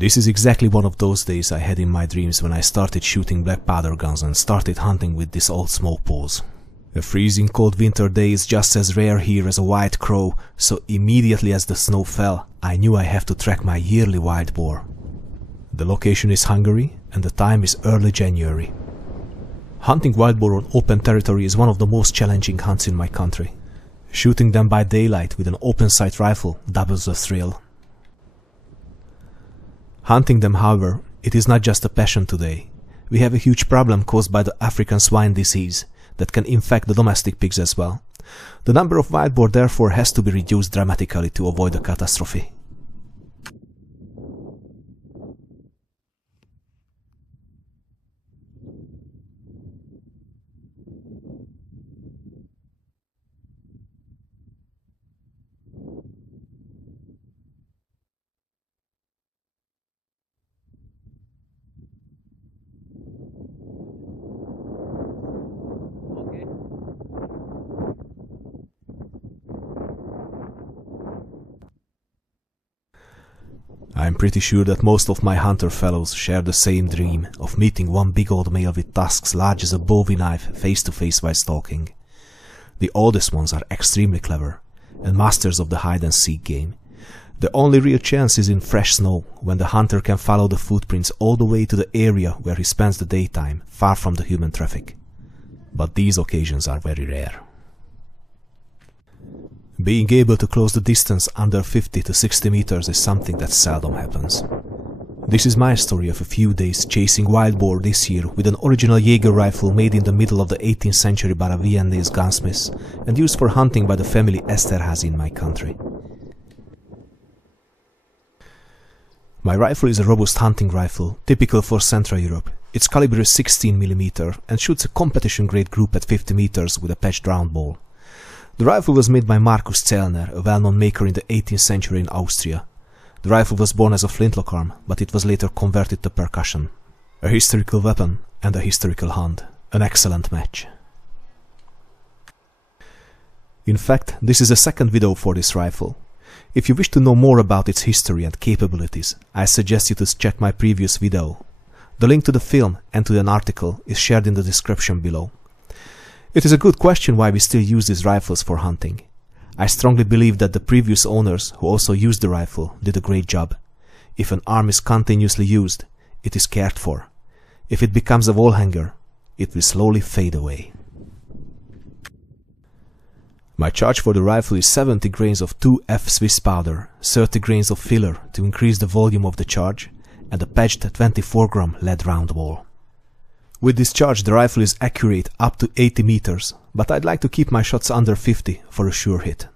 This is exactly one of those days I had in my dreams when I started shooting black powder guns and started hunting with this old smoke pause. A freezing cold winter day is just as rare here as a white crow, so immediately as the snow fell, I knew I have to track my yearly wild boar. The location is Hungary and the time is early January. Hunting wild boar on open territory is one of the most challenging hunts in my country. Shooting them by daylight with an open-sight rifle doubles the thrill. Hunting them, however, it is not just a passion today. We have a huge problem caused by the African swine disease that can infect the domestic pigs as well. The number of wild boar therefore has to be reduced dramatically to avoid a catastrophe. I'm pretty sure that most of my hunter fellows share the same dream of meeting one big old male with tusks large as a bowie knife face to face while stalking. The oldest ones are extremely clever and masters of the hide-and-seek game. The only real chance is in fresh snow, when the hunter can follow the footprints all the way to the area where he spends the daytime, far from the human traffic. But these occasions are very rare. Being able to close the distance under 50 to 60 meters is something that seldom happens. This is my story of a few days chasing wild boar this year with an original Jäger rifle made in the middle of the 18th century by a Viennese gunsmith and used for hunting by the family Esterházy in my country. My rifle is a robust hunting rifle, typical for Central Europe. Its caliber is 16mm and shoots a competition-grade group at 50 meters with a patched round ball. The rifle was made by Marcus Zellner, a well-known maker in the 18th century in Austria. The rifle was born as a flintlock arm, but it was later converted to percussion. A historical weapon and a historical hunt. An excellent match. In fact, this is the second video for this rifle. If you wish to know more about its history and capabilities, I suggest you to check my previous video. The link to the film and to an article is shared in the description below. It is a good question why we still use these rifles for hunting. I strongly believe that the previous owners who also used the rifle did a great job. If an arm is continuously used, it is cared for. If it becomes a wall hanger, it will slowly fade away. My charge for the rifle is 70 grains of 2F Swiss powder, 30 grains of filler to increase the volume of the charge, and a patched 24-gram lead round ball. With this charge the rifle is accurate up to 80 meters, but I'd like to keep my shots under 50 for a sure hit.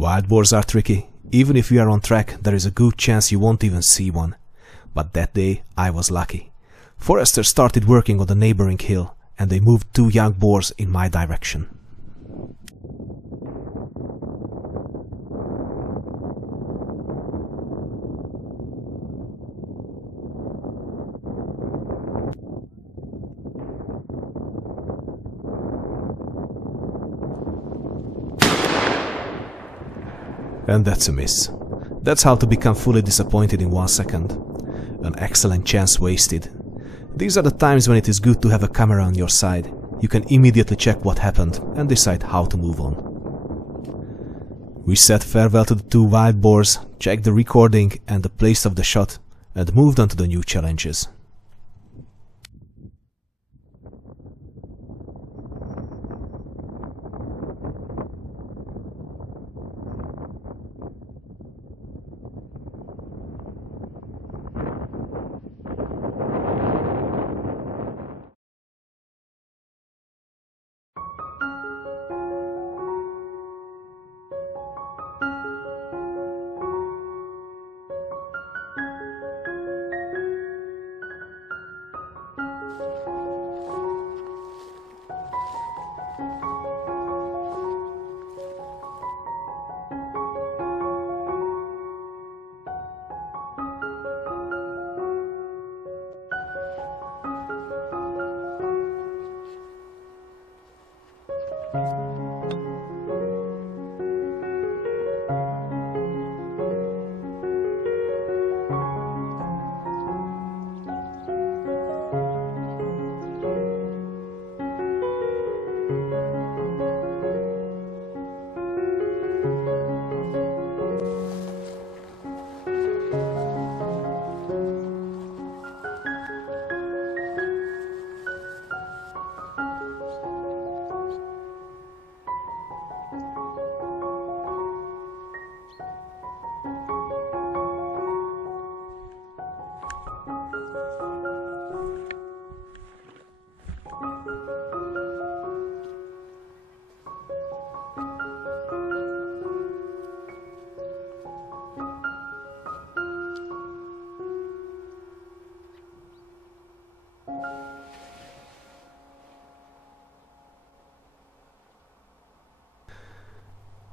Wild boars are tricky. Even if you are on track, there is a good chance you won't even see one. But that day I was lucky. Foresters started working on the neighboring hill, and they moved 2 young boars in my direction. And that's a miss. That's how to become fully disappointed in 1 second. An excellent chance wasted. These are the times when it is good to have a camera on your side. You can immediately check what happened and decide how to move on. We said farewell to the 2 wild boars, checked the recording and the place of the shot, and moved on to the new challenges.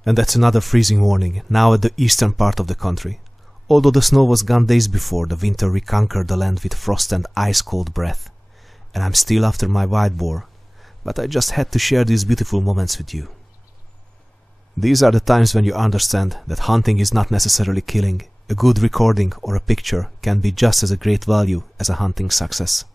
And that's another freezing morning, now at the eastern part of the country. Although the snow was gone days before, the winter reconquered the land with frost and ice-cold breath. And I'm still after my wild boar, but I just had to share these beautiful moments with you. These are the times when you understand that hunting is not necessarily killing. A good recording or a picture can be just as a great value as a hunting success.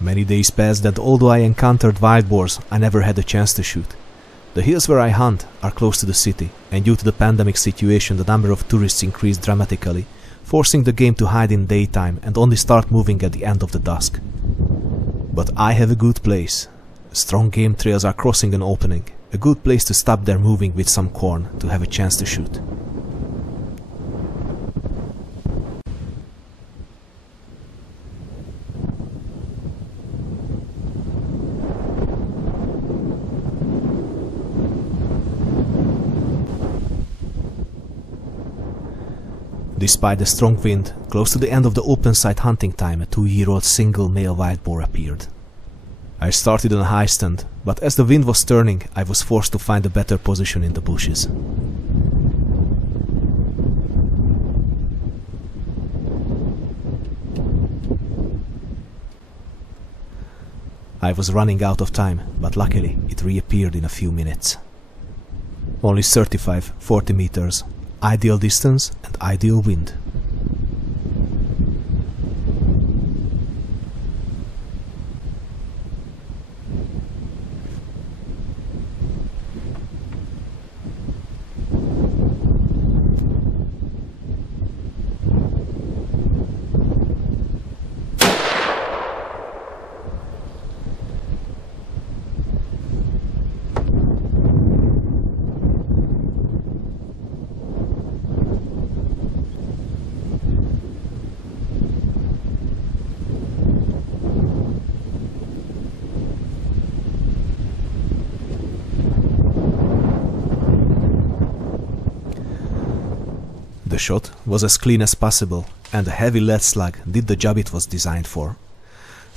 Many days passed, and although I encountered wild boars, I never had a chance to shoot. The hills where I hunt are close to the city, and due to the pandemic situation the number of tourists increased dramatically, forcing the game to hide in daytime and only start moving at the end of the dusk. But I have a good place. Strong game trails are crossing an opening, a good place to stop their moving with some corn to have a chance to shoot. Despite the strong wind, close to the end of the open site hunting time, a 2-year-old single male wild boar appeared. I started on a high stand, but as the wind was turning, I was forced to find a better position in the bushes. I was running out of time, but luckily it reappeared in a few minutes. Only 35-40 meters, ideal distance and ideal wind. The shot was as clean as possible, and the heavy lead slug did the job it was designed for.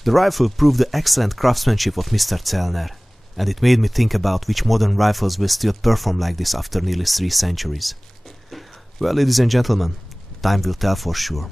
The rifle proved the excellent craftsmanship of Mr. Zellner, and it made me think about which modern rifles will still perform like this after nearly 3 centuries. Well, ladies and gentlemen, time will tell for sure.